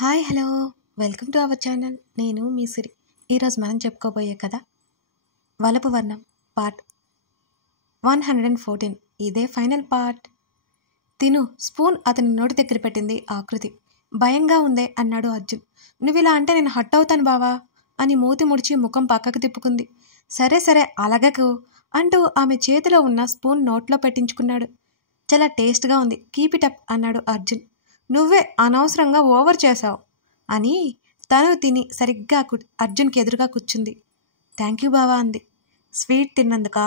Hi hello welcome to our channel. నేను మీ సిరి. ఈరోజు మనం చెప్పుకోబోయే కథ వలపు వర్ణం పార్ట్ 114. ఇదే ఫైనల్ పార్ట్. తిను స్పూన్ అతని నోటి దగ్గర పెట్టింది ఆకృతి. భయంగా ఉందే అన్నాడు అర్జున్. నువ్వు ఇలా అంటే నేను హట్ అవుతాను బావా అని మూతి ముడిచి ముఖం పక్కకు తిప్పుకుంది. సరే సరే అలగకు అంటూ ఆమె చేతిలో ఉన్న స్పూన్ నోట్లో పెట్టించుకున్నాడు. చాలా టేస్ట్గా ఉంది, కీప్ ఇట్ అప్ అన్నాడు అర్జున్. నువ్వే అనవసరంగా ఓవర్ చేశావు అని తను తిని సరిగ్గా అర్జున్కి ఎదురుగా కూర్చుంది. థ్యాంక్ యూ బావా అంది. స్వీట్ తిన్నందుకా?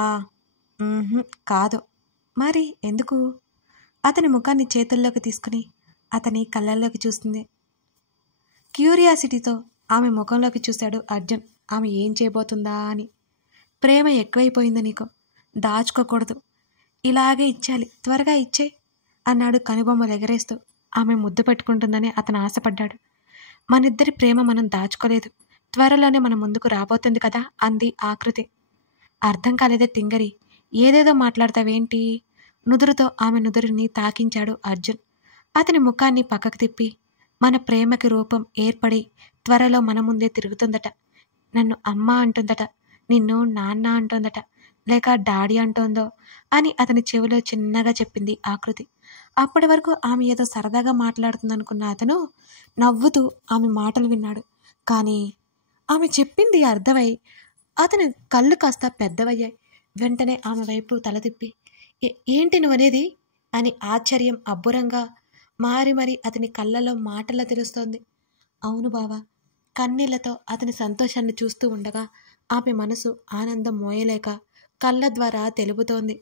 కాదు. మరి ఎందుకు? అతని ముఖాన్ని చేతుల్లోకి తీసుకుని అతని కళ్ళల్లోకి చూస్తుంది. క్యూరియాసిటీతో ఆమె ముఖంలోకి చూశాడు అర్జున్. ఆమె ఏం చేయబోతుందా అని. ప్రేమ ఎక్కువైపోయింది నీకు, దాచుకోకూడదు, ఇలాగే ఇచ్చాలి, త్వరగా ఇచ్చేయి అన్నాడు కనుబొమ్మలు ఎగరేస్తూ. ఆమె ముద్దు పెట్టుకుంటుందని అతను ఆశపడ్డాడు. మనిద్దరి ప్రేమ మనం దాచుకోలేదు, త్వరలోనే మన ముందుకు రాబోతుంది కదా అంది ఆకృతి. అర్థం కాలేదే తింగరి, ఏదేదో మాట్లాడతావేంటి? నుదురుతో ఆమె నుదురుని తాకించాడు అర్జున్. అతని ముఖాన్ని పక్కకు తిప్పి, మన ప్రేమకి రూపం ఏర్పడి త్వరలో మన ముందే తిరుగుతుందట. నన్ను అమ్మ అంటుందట, నిన్ను నాన్న అంటుందట, లేక డాడీ అంటోందో అని అతని చెవిలో చిన్నగా చెప్పింది ఆకృతి. అప్పటి వరకు ఆమె ఏదో సరదాగా మాట్లాడుతుందనుకున్న అతను నవ్వుతూ ఆమె మాటలు విన్నాడు. కానీ ఆమె చెప్పింది అర్థమై అతని కళ్ళు కాస్త పెద్దవయ్యాయి. వెంటనే ఆమె వైపు తల తిప్పి, ఏంటి నువ్వనేది అని ఆశ్చర్యం అబ్బురంగా మారి మరి అతని కళ్ళలో మాటల్లో తెలుస్తోంది. అవును బావా. కన్నీళ్లతో అతని సంతోషాన్ని చూస్తూ ఉండగా ఆమె మనసు ఆనందం మోయలేక కళ్ళ ద్వారా తెలుపుతోంది.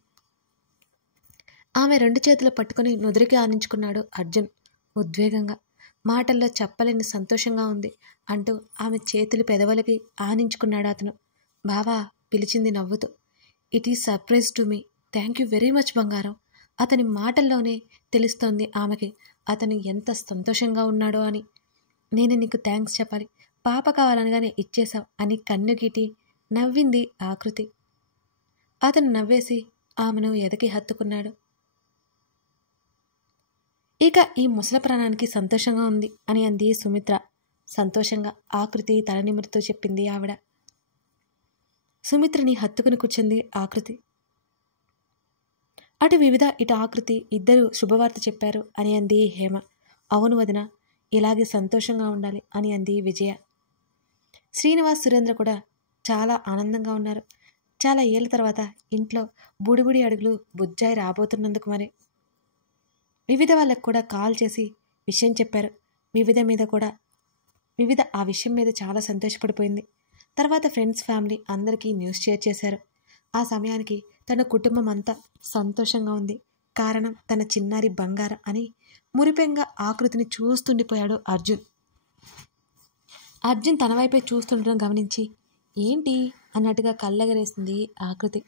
ఆమె రెండు చేతులు పట్టుకుని నుదురికి ఆనించుకున్నాడు అర్జున్ ఉద్వేగంగా. మాటల్లో చెప్పలేని సంతోషంగా ఉంది అంటూ ఆమె చేతులు పెదవులకి ఆనించుకున్నాడు అతను. బావా పిలిచింది నవ్వుతూ. It is surprise to me. Thank you very much బంగారం. అతని మాటల్లోనే తెలుస్తోంది ఆమెకి అతను ఎంత సంతోషంగా ఉన్నాడో అని. నేను నీకు థ్యాంక్స్ చెప్పాలి, పాప కావాలనగానే ఇచ్చేశావు అని కన్ను గీటి నవ్వింది ఆకృతి. అతను నవ్వేసి ఆమెను ఎదకి హత్తుకున్నాడు. ఇక ఈ ముసల ప్రాణానికి సంతోషంగా ఉంది అని అంది సుమిత్ర సంతోషంగా. ఆకృతి తలనిమురుతూ చెప్పింది ఆవిడ. సుమిత్రని హత్తుకుని కూర్చుంది ఆకృతి. అటు వివిధ ఇటు ఆకృతి ఇద్దరు శుభవార్త చెప్పారు అని అంది హేమ. అవును వదిన, ఇలాగే సంతోషంగా ఉండాలి అని అంది విజయ. శ్రీనివాస్ సురేంద్ర కూడా చాలా ఆనందంగా ఉన్నారు. చాలా ఏళ్ళ తర్వాత ఇంట్లో బుడిబుడి అడుగులు బుజ్జాయి రాబోతున్నందుకు. మరి వివిధ వాళ్ళకు కూడా కాల్ చేసి విషయం చెప్పారు. వివిధ ఆ విషయం మీద చాలా సంతోషపడిపోయింది. తర్వాత ఫ్రెండ్స్, ఫ్యామిలీ అందరికీ న్యూస్ షేర్ చేశారు. ఆ సమయానికి తన కుటుంబం అంతా సంతోషంగా ఉంది. కారణం తన చిన్నారి బంగారం అని మురిపెంగా ఆకృతిని చూస్తుండిపోయాడు అర్జున్. అర్జున్ తన వైపే చూస్తుండడం గమనించి ఏంటి అన్నట్టుగా కళ్ళెగరేసింది ఆకృతి.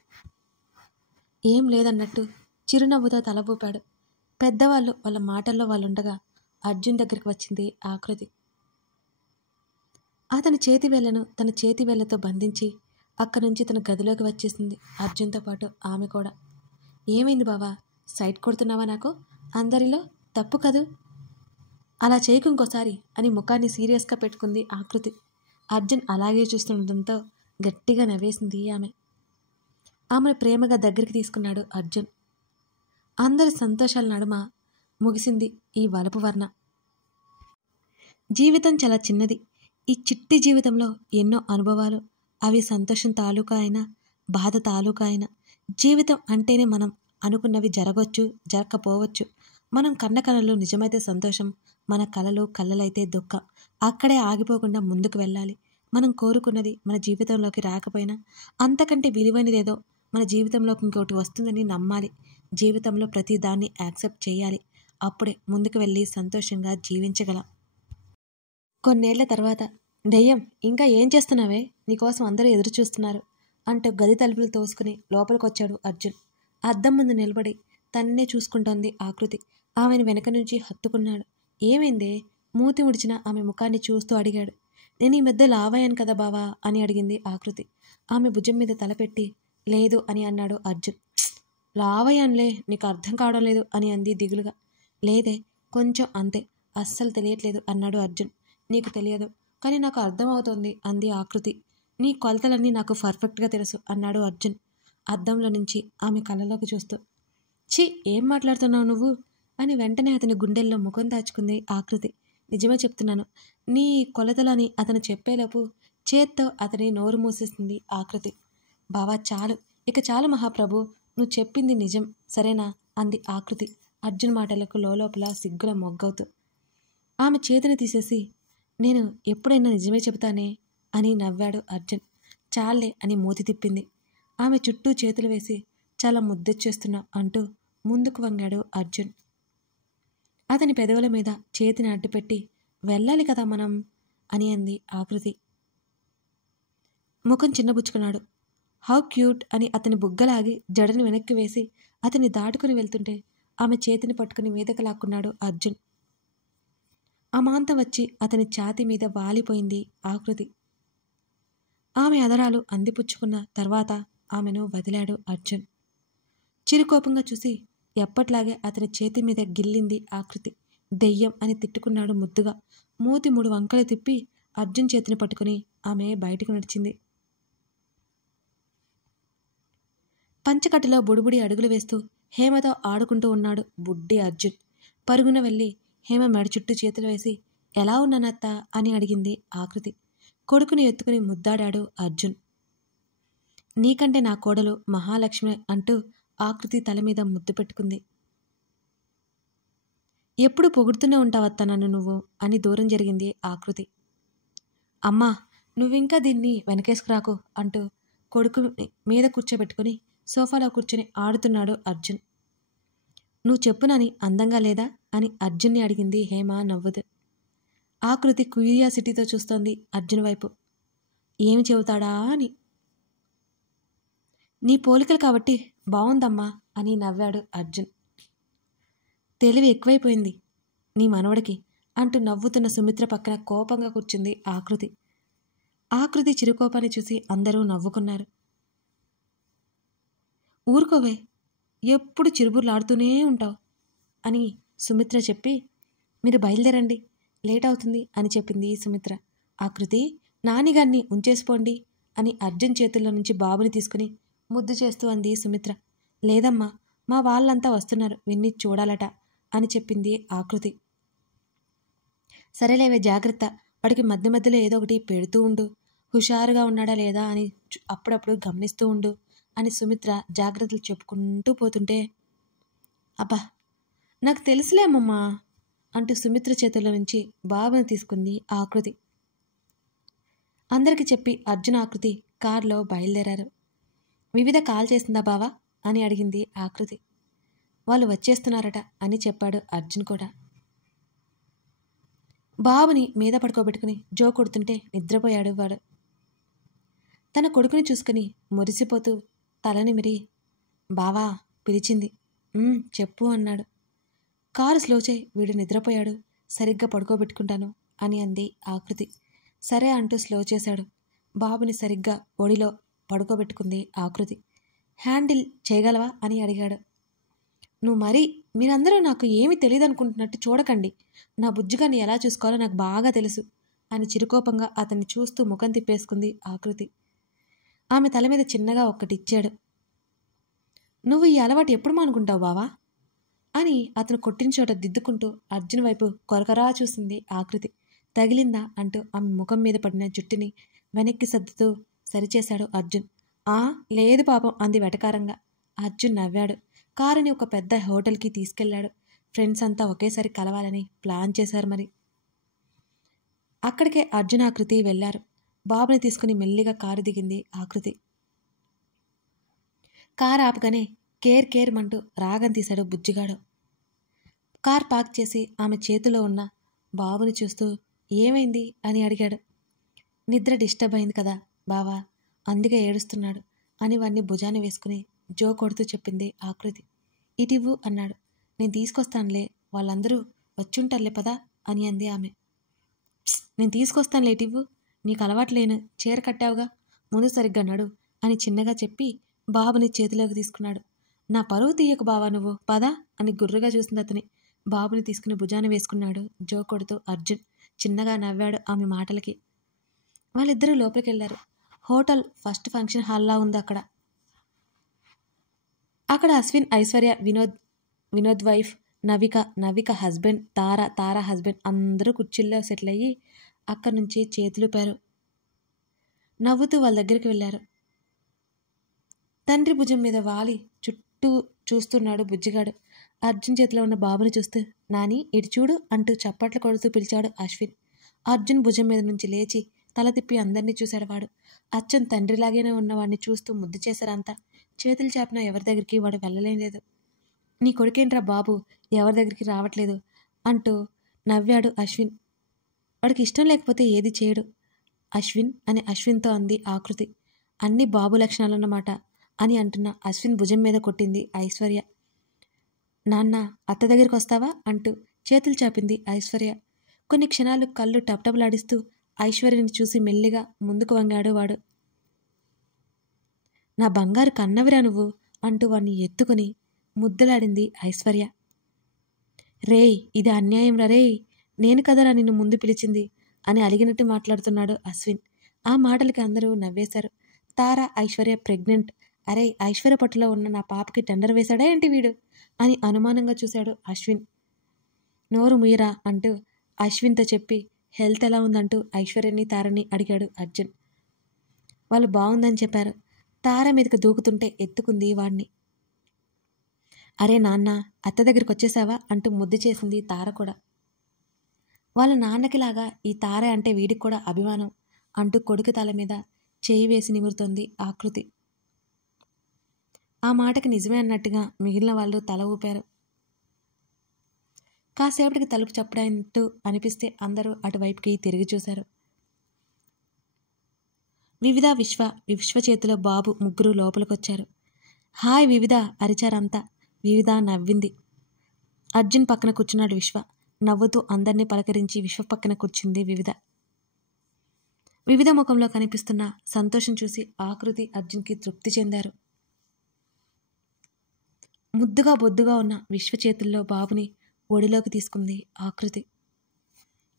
ఏం లేదన్నట్టు చిరునవ్వుతో తల ఊపాడు. పెద్దవాళ్ళు వాళ్ళ మాటల్లో వాళ్ళుండగా అర్జున్ దగ్గరికి వచ్చింది ఆకృతి. అతని చేతి వేళ్లను తన చేతి వేళ్లతో బంధించి అక్కడి నుంచి తన గదిలోకి వచ్చేసింది అర్జున్తో పాటు ఆమె కూడా. ఏమైంది బావా, సైట్ కొడుతున్నావా నాకు? అందరిలో తప్పు కదూ, అలా చేయకు ఇంకోసారి అని ముఖాన్ని సీరియస్గా పెట్టుకుంది ఆకృతి. అర్జున్ అలాగే చూస్తుండటంతో గట్టిగా నవ్వేసింది ఆమె. ఆమెను ప్రేమగా దగ్గరికి తీసుకున్నాడు అర్జున్. అందరి సంతోషాల నడుమ ముగిసింది ఈ వలపు వర్ణ. జీవితం చాలా చిన్నది. ఈ చిట్టి జీవితంలో ఎన్నో అనుభవాలు, అవి సంతోషం తాలూకా అయినా బాధ తాలూకా అయినా. జీవితం అంటేనే మనం అనుకున్నవి జరగవచ్చు, జరగకపోవచ్చు. మనం కన్న కలలు నిజమైతే సంతోషం, మన కలలు కళ్ళలైతే దుఃఖం. అక్కడే ఆగిపోకుండా ముందుకు వెళ్ళాలి. మనం కోరుకున్నది మన జీవితంలోకి రాకపోయినా అంతకంటే విలువైనదేదో మన జీవితంలోకి ఇంకోటి వస్తుందని నమ్మాలి. జీవితంలో ప్రతి దాన్ని యాక్సెప్ట్ చేయాలి. అప్పుడే ముందుకు వెళ్ళి సంతోషంగా జీవించగలం. కొన్నేళ్ల తర్వాత, దెయ్యం ఇంకా ఏం చేస్తున్నావే, నీకోసం అందరూ ఎదురు చూస్తున్నారు అంటూ గది తలుపులు తోసుకుని లోపలికొచ్చాడు అర్జున్. అద్దం ముందు నిలబడి తన్నే చూసుకుంటోంది ఆకృతి. ఆమెను వెనక నుంచి హత్తుకున్నాడు. ఏమైందే? మూతి ముడిచిన ఆమె ముఖాన్ని చూస్తూ అడిగాడు. నేను ఈ మధ్య లావయ్యాను కదా బావా అని అడిగింది ఆకృతి. ఆమె భుజం మీద తలపెట్టి లేదు అని అన్నాడు అర్జున్. లావయ్యానులే, నీకు అర్థం కావడం లేదు అని అంది దిగులుగా. లేదే, కొంచెం అంతే, అస్సలు తెలియట్లేదు అన్నాడు అర్జున్. నీకు తెలియదు, కానీ నాకు అర్థమవుతోంది అంది ఆకృతి. నీ కొలతలన్నీ నాకు పర్ఫెక్ట్గా తెలుసు అన్నాడు అర్జున్ అద్దంలో నుంచి ఆమె కళ్ళలోకి చూస్తూ. ఛీ, ఏం మాట్లాడుతున్నావు నువ్వు అని వెంటనే అతని గుండెల్లో ముఖం దాచుకుంది ఆకృతి. నిజమే చెప్తున్నాను, నీ కొలతలని అతను చెప్పేలోపు చేత్తో అతని నోరు మూసేసింది ఆకృతి. బావా చాలు, ఇక చాలు మహాప్రభు, నువ్వు చెప్పింది నిజం సరేనా అంది ఆకృతి అర్జున్ మాటలకు లోపల సిగ్గుల మొగ్గవుతూ. ఆమె చేతిని తీసేసి నేను ఎప్పుడైనా నిజమే చెబుతానే అని నవ్వాడు అర్జున్. చాలే అని మూతి తిప్పింది. ఆమె చుట్టూ చేతులు వేసి చాలా ముద్దొచ్చేస్తున్నావు అంటూ ముందుకు వంగాడు అర్జున్. అతని పెదవుల మీద చేతిని అడ్డుపెట్టి వెళ్ళాలి కదా మనం అని అంది ఆకృతి. ముఖం చిన్నబుచ్చుకున్నాడు. హౌ క్యూట్ అని అతని బుగ్గలాగి జడని వెనక్కి వేసి అతన్ని దాటుకుని వెళ్తుంటే ఆమె చేతిని పట్టుకుని మీదకు లాక్కున్నాడు అర్జున్. అమాంతం వచ్చి అతని ఛాతీ మీద వాలిపోయింది ఆకృతి. ఆమె అదరాలు అందిపుచ్చుకున్న తర్వాత ఆమెను వదిలాడు అర్జున్. చిరుకోపంగా చూసి ఎప్పట్లాగే అతని చేతి మీద గిల్లింది ఆకృతి. దెయ్యం అని తిట్టుకున్నాడు ముద్దుగా. మూతి 3 వంకలు తిప్పి అర్జున్ చేతిని పట్టుకుని ఆమె బయటకు నడిచింది. పంచకట్టులో బుడిబుడి అడుగులు వేస్తూ హేమతో ఆడుకుంటూ ఉన్నాడు బుడ్డి అర్జున్. పరుగున వెళ్ళి హేమ మెడ చుట్టూ చేతులు వేసి ఎలా ఉన్నానత్త అని అడిగింది ఆకృతి. కొడుకుని ఎత్తుకుని ముద్దాడాడు అర్జున్. నీకంటే నా కోడలు మహాలక్ష్మి అంటూ ఆకృతి తల మీద ముద్దు పెట్టుకుంది. ఎప్పుడు పొగుడుతూనే ఉంటావత్తా నన్ను నువ్వు అని దూరం జరిగింది ఆకృతి. అమ్మా, నువ్వింకా దీన్ని వెనకేసుకురాకు అంటూ కొడుకు మీద కూర్చోబెట్టుకుని సోఫాలో కూర్చొని ఆడుతున్నాడు అర్జున్. నువ్వు చెప్పునని అందంగా లేదా అని అర్జున్ని అడిగింది హేమ నవ్వుదు. ఆకృతి క్యూరియాసిటీతో చూస్తోంది అర్జున్ వైపు. ఏమి చెబుతాడా అని. నీ పోలికలు కాబట్టి బావుందమ్మా అని నవ్వాడు అర్జున్. తెలివి ఎక్కువైపోయింది నీ మనవడికి అంటూ నవ్వుతున్న సుమిత్ర పక్కన కోపంగా కూర్చుంది ఆకృతి. ఆకృతి చిరుకోపాన్ని చూసి అందరూ నవ్వుకున్నారు. ఊరుకోవే, ఎప్పుడు చిరుబుర్లాడుతూనే ఉంటావు అని సుమిత్ర చెప్పి మీరు బయలుదేరండి, లేట్ అవుతుంది అని చెప్పింది సుమిత్ర. ఆకృతి, నానిగాన్ని ఉంచేసిపోండి అని అర్జున్ చేతుల్లో నుంచి బాబుని తీసుకుని ముద్దు చేస్తూ అంది సుమిత్ర. లేదమ్మా, మా వాళ్ళంతా వస్తున్నారు, విన్ని చూడాలట అని చెప్పింది ఆకృతి. సరేలేవే, జాగ్రత్త, వాడికి మధ్య మధ్యలో ఏదో ఒకటి పెడుతూ ఉండు, హుషారుగా ఉన్నాడా లేదా అని అప్పుడప్పుడు గమనిస్తూ ఉండు అని సుమిత్ర జాగ్రత్తలు చెప్పుకుంటూ పోతుంటే అబ్బా నాకు తెలుసులేమమ్మా అంటూ సుమిత్ర చేతుల నుంచి బాబుని తీసుకుంది ఆకృతి. అందరికీ చెప్పి అర్జున్ ఆకృతి కారులో బయలుదేరారు. వివిధ కాల్ చేసిందా బావా అని అడిగింది ఆకృతి. వాళ్ళు వచ్చేస్తున్నారట అని చెప్పాడు అర్జున్ కూడా. బాబుని మీద పడుకోబెట్టుకుని జో కొడుతుంటే నిద్రపోయాడు వాడు. తన కొడుకుని చూసుకుని మురిసిపోతూ తలనిమిరి బావా పిలిచింది. చెప్పు అన్నాడు. కారు స్లో చేయి, వీడు నిద్రపోయాడు, సరిగ్గా పడుకోబెట్టుకుంటాను అని అంది ఆకృతి. సరే అంటూ స్లో చేశాడు. బాబుని సరిగ్గా ఒడిలో పడుకోబెట్టుకుంది ఆకృతి. హ్యాండిల్ చేయగలవా అని అడిగాడు. నువ్వు మరీ మీరందరూ నాకు ఏమీ తెలియదు అనుకుంటున్నట్టు చూడకండి, నా బుజ్జిగాన్ని ఎలా చూసుకోవాలో నాకు బాగా తెలుసు అని చిరుకోపంగా అతన్ని చూస్తూ ముఖం తిప్పేసుకుంది ఆకృతి. ఆమె తల మీద చిన్నగా ఒక్కటిచ్చాడు. నువ్వు ఈ అలవాటు ఎప్పుడు మానుకుంటావు బావా అని అతను కొట్టిన చోట దిద్దుకుంటూ అర్జున్ వైపు కొరకరా చూసింది ఆకృతి. తగిలిందా అంటూ ఆమె ముఖం మీద పడిన జుట్టుని వెనక్కి సర్దుతూ సరిచేశాడు అర్జున్. లేదు పాపం అంది వెటకారంగా. అర్జున్ నవ్వాడు. కారుని ఒక పెద్ద హోటల్కి తీసుకెళ్లాడు. ఫ్రెండ్స్ అంతా ఒకేసారి కలవాలని ప్లాన్ చేశారు మరి. అక్కడికే అర్జున్ ఆకృతి వెళ్లారు. బాబుని తీసుకుని మెల్లిగా కారు దిగింది ఆకృతి. కారు ఆపగానే కేర్ కేర్ మంటూ రాగం తీశాడు బుజ్జిగాడు. కార్ పార్క్ చేసి ఆమె చేతిలో ఉన్న బాబుని చూస్తూ ఏమైంది అని అడిగాడు. నిద్ర డిస్టర్బ్ అయింది కదా బావా, అందుకే ఏడుస్తున్నాడు అని వాణ్ణి భుజాన్ని వేసుకుని జో కొడుతూ చెప్పింది ఆకృతి. ఇటివ్వు అన్నాడు. నేను తీసుకొస్తానులే, వాళ్ళందరూ వచ్చుంటారులే పదా అని అంది ఆమె. నేను తీసుకొస్తానులే, ఇటివ్వు, నీకు అలవాట్లేను, చీర కట్టావుగా, ముందు సరిగ్గా నడు అని చిన్నగా చెప్పి బాబుని చేతిలోకి తీసుకున్నాడు. నా పరువు తీయకు బావా నువ్వు, పదా అని గుర్రుగా చూసింది అతని. బాబుని తీసుకుని భుజాన వేసుకున్నాడు జో కొడుతూ అర్జున్. చిన్నగా నవ్వాడు ఆమె మాటలకి. వాళ్ళిద్దరూ లోపలికి వెళ్ళారు. హోటల్ ఫస్ట్ ఫంక్షన్ హాల్లా ఉంది అక్కడ. అక్కడ అశ్విన్, ఐశ్వర్య, వినోద్ వైఫ్, నవిక హస్బెండ్, తార హస్బెండ్ అందరూ కుర్చీల్లో సెటిల్ అయ్యి అక్కడి నుంచి చేతులుపారు. నవ్వుతూ వాళ్ళ దగ్గరికి వెళ్ళారు. తండ్రి భుజం మీద వాలి చుట్టూ చూస్తున్నాడు బుజ్జిగాడు. అర్జున్ చేతిలో ఉన్న బాబుని చూస్తూ, నాని ఇటు చూడు అంటూ చప్పట్లు కొడుతూ పిలిచాడు అశ్విన్. అర్జున్ భుజం మీద నుంచి లేచి తల తిప్పి అందరినీ చూశాడు వాడు. అచ్చం తండ్రిలాగానే ఉన్నవాడిని చూస్తూ ముద్దు చేశారంతా. చేతులు చాపినా ఎవరి దగ్గరికి వాడు వెళ్ళలేదు. నీ కొడుకేంట్రా బాబు ఎవరి దగ్గరికి రావట్లేదు అంటూ నవ్వాడు అశ్విన్. వాడికి ఇష్టం లేకపోతే ఏది చేయడు. అశ్విన్ అని అశ్విన్తో అంది ఆకృతి. అన్ని బాబు లక్షణాలన్నమాట అని అంటున్న అశ్విన్ భుజం మీద కొట్టింది ఐశ్వర్య. నాన్న అత్త దగ్గరికి వస్తావా అంటూ చేతులు చాపింది ఐశ్వర్య. కొన్ని క్షణాలు కళ్ళు టప్టపలాడిస్తూ ఐశ్వర్యని చూసి మెల్లిగా ముందుకు వంగాడు వాడు. నా బంగారు కన్నవిరా నువ్వు అంటూ వాణ్ణి ఎత్తుకుని ముద్దులాడింది ఐశ్వర్య. రేయ్ ఇది అన్యాయం రా రేయ్, నేను కదరా నిన్ను ముందు పిలిచింది అని అలిగినట్టు మాట్లాడుతున్నాడు అశ్విన్. ఆ మాటలకి అందరూ నవ్వేశారు. తార, ఐశ్వర్య ప్రెగ్నెంట్. అరే ఐశ్వర్య పట్టులో ఉన్న నా పాపకి టెండర్ వేశాడా ఏంటి వీడు అని అనుమానంగా చూశాడు అశ్విన్. నోరు ముయ్యరా అంటూ అశ్విన్తో చెప్పి హెల్త్ ఎలా ఉందంటూ ఐశ్వర్యని తారని అడిగాడు అర్జున్. వాళ్ళు బాగుందని చెప్పారు. తార మీదకి దూకుతుంటే ఎత్తుకుంది వాణ్ణి. అరే నాన్న అత్త దగ్గరికి వచ్చేసావా అంటూ ముద్దు చేసింది తార కూడా. వాళ్ళ నాన్నకిలాగా ఈ తార అంటే వీడికి కూడా అభిమానం అంటూ కొడుకు తల మీద చేయి వేసి నిమురుతోంది ఆకృతి. ఆ మాటకి నిజమే అన్నట్టుగా మిగిలిన వాళ్ళు తల ఊపారు. కాసేపటికి తలుపు చప్పుడైనట్టు అనిపిస్తే అందరూ అటువైపుకి తిరిగి చూశారు. విశ్వ చేతిలో బాబు ముగ్గురు లోపలికొచ్చారు. హాయ్ వివిధ అరిచారంతా. వివిధ నవ్వింది. అర్జున్ పక్కన కూర్చున్నాడు విశ్వ. నవ్వుతూ అందరినీ పలకరించి విశ్వ పక్కన కూర్చుంది వివిధ ముఖంలో కనిపిస్తున్న సంతోషం చూసి ఆకృతి, అర్జున్కి తృప్తి చెందారు. ముద్దుగా బొద్దుగా ఉన్న విశ్వ చేతుల్లో బాబుని ఒడిలోకి తీసుకుంది ఆకృతి.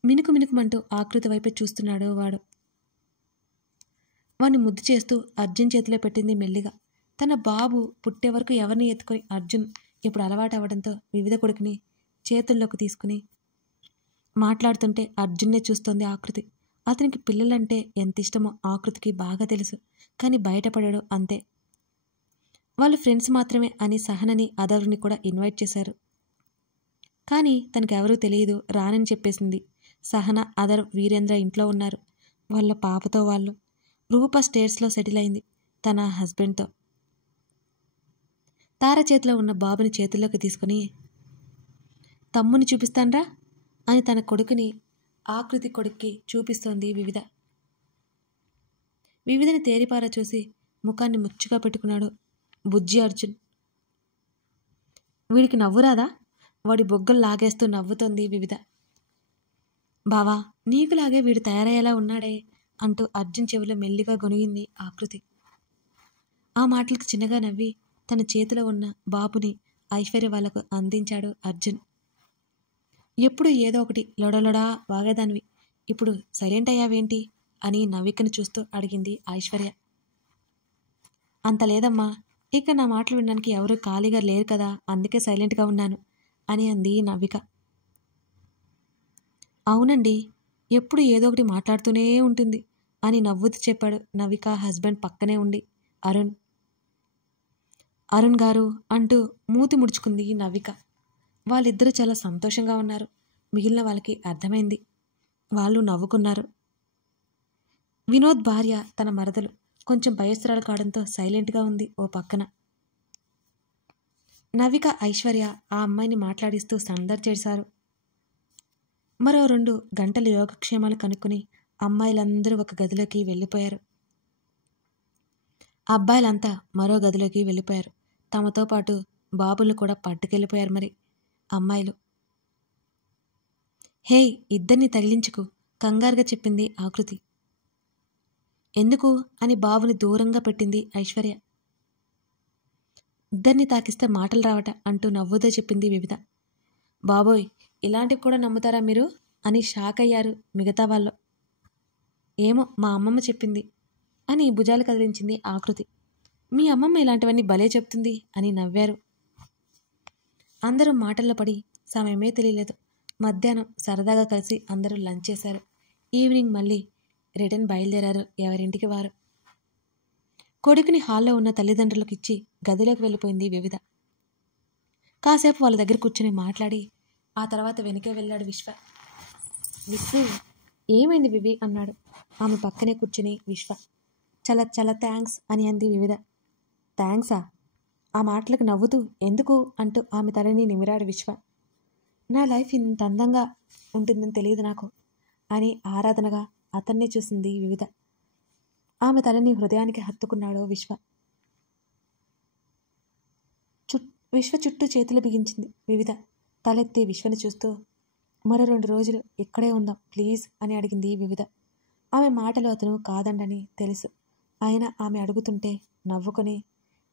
మినుకుమంటూ ఆకృతి వైపే చూస్తున్నాడు వాడు. వాణ్ణి ముద్దు చేస్తూ అర్జున్ చేతిలో పెట్టింది మెల్లిగా. తన బాబు పుట్టే వరకు ఎవరిని ఎత్తుకొని అర్జున్ ఇప్పుడు అలవాటు అవ్వడంతో వివిధ కొడుకుని చేతుల్లోకి తీసుకుని మాట్లాడుతుంటే అర్జున్నే చూస్తోంది ఆకృతి. అతనికి పిల్లలంటే ఎంత ఇష్టమో ఆకృతికి బాగా తెలుసు. కానీ బయటపడాడు అంతే. వాళ్ళు ఫ్రెండ్స్ మాత్రమే అని సహనని, అదర్ని కూడా ఇన్వైట్ చేశారు. కానీ తనకెవరూ తెలియదు, రానని చెప్పేసింది. సహన, అదర్, వీరేంద్ర ఇంట్లో ఉన్నారు. వాళ్ళ పాపతో వాళ్ళు. రూప స్టేట్స్లో సెటిల్ అయింది తన హస్బెండ్తో. తార చేతిలో ఉన్న బాబుని చేతుల్లోకి తీసుకుని తమ్ముని చూపిస్తాన్రా అని తన కొడుకుని ఆకృతి కొడుక్కి చూపిస్తోంది వివిధని తేరిపార చూసి ముఖాన్ని ముచ్చుగా పెట్టుకున్నాడు బుజ్జి అర్జున్. వీడికి నవ్వురాదా? వాడి బొగ్గలు లాగేస్తూ నవ్వుతోంది వివిధ. బావా నీకులాగే వీడు తయారయ్యేలా ఉన్నాడే అంటూ అర్జున్ చెవిలో మెల్లిగా గొనిగింది ఆకృతి. ఆ మాటలకు చిన్నగా నవ్వి తన చేతిలో ఉన్న బాబుని ఐశ్వర్య వాళ్లకు అందించాడు అర్జున్. ఎప్పుడు ఏదో ఒకటి లొడలొడా వాగేదానివి, ఇప్పుడు సైలెంట్ అయ్యావేంటి అని నవికను చూస్తూ అడిగింది ఐశ్వర్య. అంత లేదమ్మా, ఇక నా మాటలు వినడానికి ఎవరూ ఖాళీగా లేరు కదా, అందుకే సైలెంట్గా ఉన్నాను అని అంది నవిక. అవునండి, ఎప్పుడు ఏదో ఒకటి మాట్లాడుతూనే ఉంటుంది అని నవ్వుతూ చెప్పాడు నవిక హస్బెండ్ పక్కనే ఉండి అరుణ్ గారు అంటూ మూతి ముడుచుకుంది నవిక. వాళ్ళిద్దరూ చాలా సంతోషంగా ఉన్నారు. మిగిలిన వాళ్ళకి అర్థమైంది. వాళ్ళు నవ్వుకున్నారు. వినోద్ భార్య తన మరదలు కొంచెం భయస్త్రాలు కావడంతో సైలెంట్గా ఉంది ఓ పక్కన. నవిక, ఐశ్వర్య ఆ అమ్మాయిని మాట్లాడిస్తూ సందడి చేశారు. మరో 2 గంటల యోగక్షేమాలు కనుక్కుని అమ్మాయిలందరూ ఒక గదిలోకి వెళ్ళిపోయారు. అబ్బాయిలంతా మరో గదిలోకి వెళ్ళిపోయారు. తమతో పాటు బాబులు కూడా పట్టుకెళ్ళిపోయారు. మరి అమ్మాయిలు, హే ఇద్దరిని తగిలించుకు కంగారుగా చెప్పింది ఆకృతి. ఎందుకు అని బాబుని దూరంగా పెట్టింది ఐశ్వర్య. ఇద్దరిని తాకిస్తే మాటలు రావట అంటూ నవ్వుతో చెప్పింది వివిధ. బాబోయ్, ఇలాంటివి కూడా నమ్ముతారా మీరు అని షాక్ అయ్యారు మిగతా వాళ్ళు. ఏమో మా అమ్మమ్మ చెప్పింది అని భుజాలు కదిలించింది ఆకృతి. మీ అమ్మమ్మ ఇలాంటివన్నీ భలే చెప్తుంది అని నవ్వారు. అందరూ మాటల్లో పడి సమయమే తెలియలేదు. మధ్యాహ్నం సరదాగా కలిసి అందరూ లంచ్ చేశారు. ఈవినింగ్ మళ్ళీ రిటర్న్ బయలుదేరారు ఎవరింటికి వారు. కొడుకుని హాల్లో ఉన్న తల్లిదండ్రులకు ఇచ్చి గదిలోకి వెళ్ళిపోయింది వివిధ. కాసేపు వాళ్ళ దగ్గర కూర్చుని మాట్లాడి ఆ తర్వాత వెనకే వెళ్ళాడు విశ్వ. విశ్వ, ఏమైంది వివి అన్నాడు ఆమె పక్కనే కూర్చుని విశ్వ. చాలా చాలా థ్యాంక్స్ అని అంది వివిధ. థ్యాంక్సా? ఆ మాటలకు నవ్వుతూ ఎందుకు అంటూ ఆమె తలని నిమిరాడు విశ్వ. నా లైఫ్ ఇంత అందంగా ఉంటుందని తెలియదు నాకు అని ఆరాధనగా అతన్నే చూసింది వివిధ. ఆమె తలని హృదయానికి హత్తుకున్నాడు విశ్వ. విశ్వ చుట్టూ చేతులు బిగించింది వివిధ. తలెత్తి విశ్వని చూస్తూ మరో 2 రోజులు ఇక్కడే ఉందాం ప్లీజ్ అని అడిగింది వివిధ. ఆమె మాటలు అతను కాదండని తెలుసు. అయినా ఆమె అడుగుతుంటే నవ్వుకొని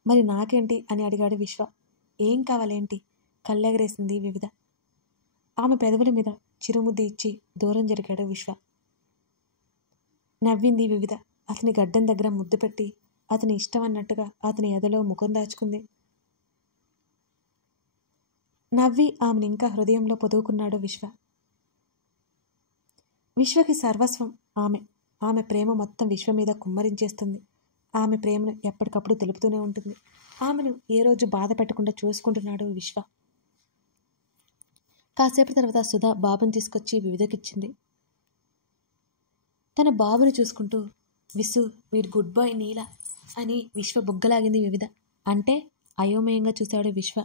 మరి నాకేంటి అని అడిగాడు విశ్వ. ఏం కావాలేంటి? కళ్ళెగరేసింది వివిధ. ఆమె పెదవుల మీద చిరుముద్ది ఇచ్చి దూరం జరిగాడు విశ్వ. నవ్వింది వివిధ. అతని గడ్డం దగ్గర ముద్దు పెట్టి అతని ఇష్టం అన్నట్టుగా అతని ఎదలో ముఖం దాచుకుంది. నవ్వి ఆమెను ఇంకా హృదయంలో పొదువుకున్నాడు విశ్వ. విశ్వకి సర్వస్వం ఆమె. ఆమె ప్రేమ మొత్తం విశ్వ మీద కుమ్మరించేస్తుంది. ఆమె ప్రేమను ఎప్పటికప్పుడు తెలుపుతూనే ఉంటుంది. ఆమెను ఏ రోజు బాధ పెట్టకుండా చూసుకుంటున్నాడు విశ్వ. కాసేపటి తర్వాత సుధా బాబుని తీసుకొచ్చి వివిధకిచ్చింది. తన బాబుని చూసుకుంటూ విసు, వీడు గుడ్ బాయ్ నీలా అని విశ్వ బుగ్గలాగింది వివిధ. అంటే అయోమయంగా చూశాడు విశ్వ.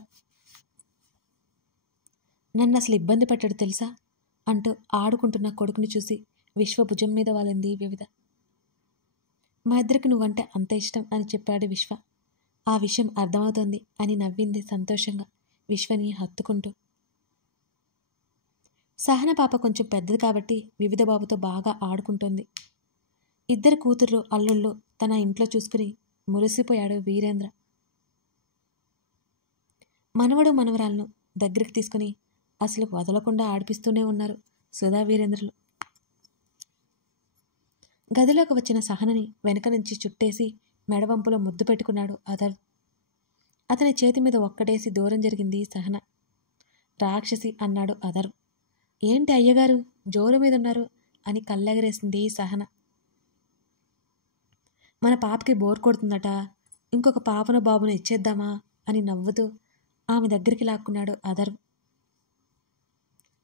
నన్ను అసలు ఇబ్బంది పెట్టాడు తెలుసా అంటూ ఆడుకుంటున్న కొడుకుని చూసి విశ్వ భుజం మీద వాలింది వివిధ. మా ఇద్దరికి నువ్వంటే అంత ఇష్టం అని చెప్పాడు విశ్వ. ఆ విషయం అర్థమవుతోంది అని నవ్వింది సంతోషంగా విశ్వని హత్తుకుంటూ. సహన పాప కొంచెం పెద్దది కాబట్టి వివిధ బాబుతో బాగా ఆడుకుంటోంది. 2 కూతుర్లు అల్లుళ్ళు తన ఇంట్లో చూసుకుని మురిసిపోయాడు వీరేంద్ర. మనవడు మనవరాలను దగ్గరికి తీసుకుని అసలు వదలకుండా ఆడిపిస్తూనే ఉన్నారు సుధా వీరేంద్రలు. గదిలోకి వచ్చిన సహనని వెనక నుంచి చుట్టేసి మెడవంపులో ముద్దు పెట్టుకున్నాడు అదర్. అతని చేతి మీద ఒక్కటేసి దూరం జరిగింది సహన. రాక్షసి అన్నాడు అదర్. ఏంటి అయ్యగారు జోరు మీదున్నారు అని కళ్ళెగరేసింది సహన. మన పాపకి బోర్ కొడుతుందట, ఇంకొక పాపను బాబును ఇచ్చేద్దామా అని నవ్వుతూ ఆమె దగ్గరికి లాక్కున్నాడు అదర్.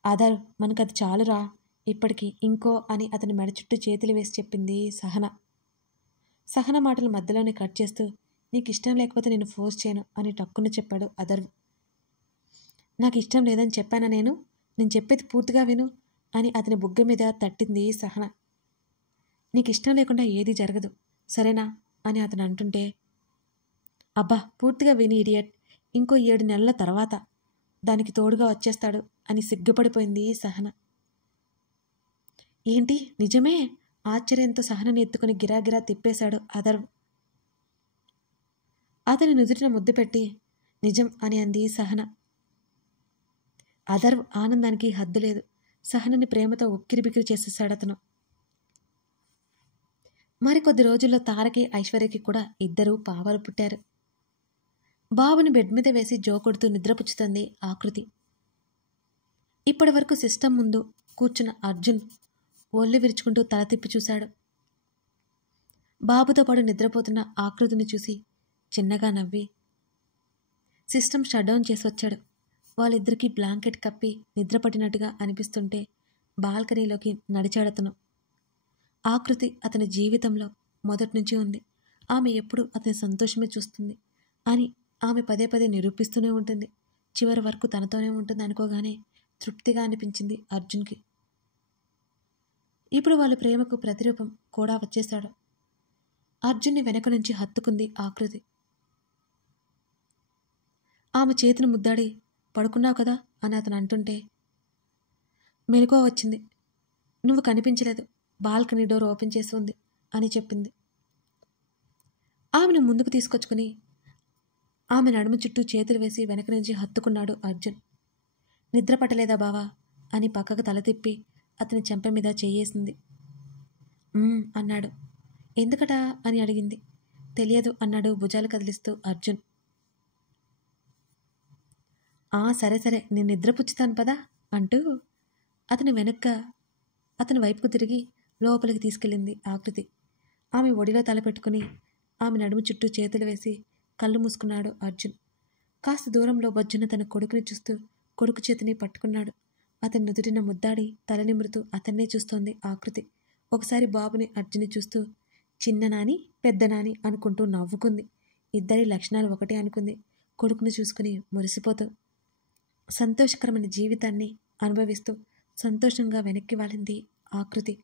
అదర్, మనకది చాలురా ఇప్పటికి, ఇంకో అని అతని మెడ చుట్టూ చేతులు వేసి చెప్పింది సహన. సహన మాటలు మధ్యలోనే కట్ చేస్తూ నీకు ఇష్టం లేకపోతే నేను ఫోర్స్ చేయను అని టక్కున చెప్పాడు అదర్. నాకు ఇష్టం లేదని చెప్పానా నేను చెప్పేది పూర్తిగా విను అని అతని బుగ్గ మీద తట్టింది సహన. నీకు ఇష్టం లేకుండా ఏది జరగదు సరేనా అని అతను అంటుంటే, అబ్బా పూర్తిగా విని ఇడియట్, ఇంకో 7 నెలల తర్వాత దానికి తోడుగా వచ్చేస్తాడు అని సిగ్గుపడిపోయింది సహన. ఏంటి నిజమే? ఆశ్చర్యంతో సహనని ఎత్తుకుని గిరాగిరా తిప్పేశాడు అదర్. అతని నుదుటిన ముద్దు పెట్టి నిజం అని అంది సహన. అదర్ ఆనందానికి హద్దు లేదు. సహనని ప్రేమతో ఉక్కిరిబిక్కిరి చేసేశాడు అతను. మరికొద్ది రోజుల్లో తారకి ఐశ్వర్యకి కూడా 2 పావలు పుట్టారు. బాబుని బెడ్ మీద వేసి జోకొడుతూ నిద్రపుచ్చుతుంది ఆకృతి. ఇప్పటి వరకు సిస్టమ్ ముందు కూర్చున్న అర్జున్ ఒళ్ళు విరుచుకుంటూ తల తిప్పి చూశాడు. బాబుతో పాటు నిద్రపోతున్న ఆకృతిని చూసి చిన్నగా నవ్వి సిస్టమ్ షట్ డౌన్ చేసి వచ్చాడు. వాళ్ళిద్దరికీ బ్లాంకెట్ కప్పి నిద్రపట్టినట్టుగా అనిపిస్తుంటే బాల్కనీలోకి నడిచాడతను. ఆకృతి అతని జీవితంలో మొదటి నుంచి ఉంది. ఆమె ఎప్పుడూ అతని సంతోషమే చూస్తుంది అని ఆమె పదే పదే నిరూపిస్తూనే ఉంటుంది. చివరి వరకు తనతోనే ఉంటుంది అనుకోగానే తృప్తిగా అనిపించింది అర్జున్కి. ఇప్పుడు వాళ్ళ ప్రేమకు ప్రతిరూపం కూడా వచ్చేశాడు. అర్జున్ని వెనక నుంచి హత్తుకుంది ఆకృతి. ఆమె చేతిని ముద్దాడి పడుకున్నావు కదా అని అతను అంటుంటే మెలకువ వచ్చింది. నువ్వు కనిపించలేదు, బాల్కనీ డోర్ ఓపెన్ చేసి ఉంది అని చెప్పింది. ఆమెను ముందుకు తీసుకొచ్చుకుని ఆమె నడుము చుట్టూ చేతులు వేసి వెనక నుంచి హత్తుకున్నాడు అర్జున్. నిద్ర పట్టలేదా బావా అని పక్కకు తల తిప్పి అతని చెంప మీద చెయ్యేసింది. అన్నాడు. ఎందుకటా అని అడిగింది. తెలియదు అన్నాడు భుజాలు కదిలిస్తూ అర్జున్. సరే సరే నేను నిద్రపుచ్చుతాను పదా అంటూ అతని వైపుకు తిరిగి లోపలికి తీసుకెళ్ళింది ఆకృతి. ఆమె ఒడిలో తలపెట్టుకుని ఆమె నడుము చుట్టూ చేతులు వేసి కళ్ళు మూసుకున్నాడు అర్జున్. కాస్త దూరంలో బొజ్జున తన కొడుకుని చూస్తూ కొడుకు చేతిని పట్టుకున్నాడు. అతని నుదుటిన ముద్దాడి తల నిమురుతూ అతన్నే చూస్తోంది ఆకృతి. ఒకసారి బాబుని అర్జున్ని చూస్తూ చిన్న నాని పెద్ద నాని అనుకుంటూ నవ్వుకుంది. ఇద్దరి లక్షణాలు ఒకటే అనుకుంది. కొడుకుని చూసుకుని మురిసిపోతూ సంతోషకరమైన జీవితాన్ని అనుభవిస్తూ సంతోషంగా వెనక్కి వాలింది ఆకృతి.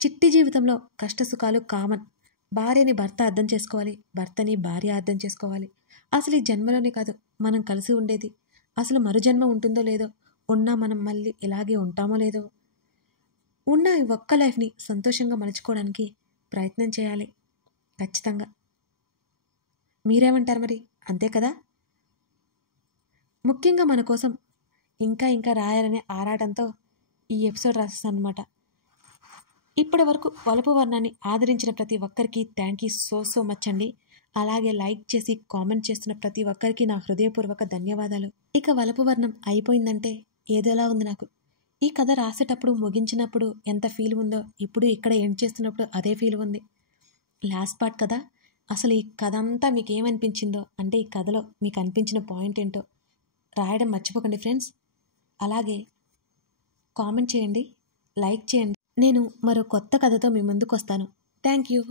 చిట్టి జీవితంలో కష్టసుఖాలు కామన్. భార్యని భర్త అర్థం చేసుకోవాలి, భర్తని భార్య అర్థం చేసుకోవాలి. అసలు ఈ జన్మలోనే కాదు మనం కలిసి ఉండేది. అసలు మరుజన్మ ఉంటుందో లేదో, ఉన్నా మనం మళ్ళీ ఇలాగే ఉంటామో లేదో. ఉన్న ఈ ఒక్క లైఫ్ని సంతోషంగా మలుచుకోవడానికి ప్రయత్నం చేయాలి ఖచ్చితంగా. మీరేమంటారు మరి? అంతే కదా. ముఖ్యంగా మన కోసం ఇంకా ఇంకా రాయాలనే ఆరాటంతో ఈ ఎపిసోడ్ రాసేసాను అనమాట. ఇప్పటి వరకు వలపు వర్ణాన్ని ఆదరించిన ప్రతి ఒక్కరికి థ్యాంక్ యూ సో మచ్ అండి. అలాగే లైక్ చేసి కామెంట్ చేస్తున్న ప్రతి ఒక్కరికి నా హృదయపూర్వక ధన్యవాదాలు. ఇక వలపు వర్ణం అయిపోయిందంటే ఏదోలా ఉంది నాకు. ఈ కథ రాసేటప్పుడు ముగించినప్పుడు ఎంత ఫీల్ ఉందో ఇప్పుడు ఇక్కడ ఎండ్ చేస్తున్నప్పుడు అదే ఫీల్ ఉంది. లాస్ట్ పార్ట్ కదా. అసలు ఈ కథ అంతా మీకు ఏమనిపించిందో, అంటే ఈ కథలో మీకు అనిపించిన పాయింట్ ఏంటో రాయడం మర్చిపోకండి ఫ్రెండ్స్. అలాగే కామెంట్ చేయండి, లైక్ చేయండి. నేను మరో కొత్త కథతో మీ ముందుకు వస్తాను. Thank you.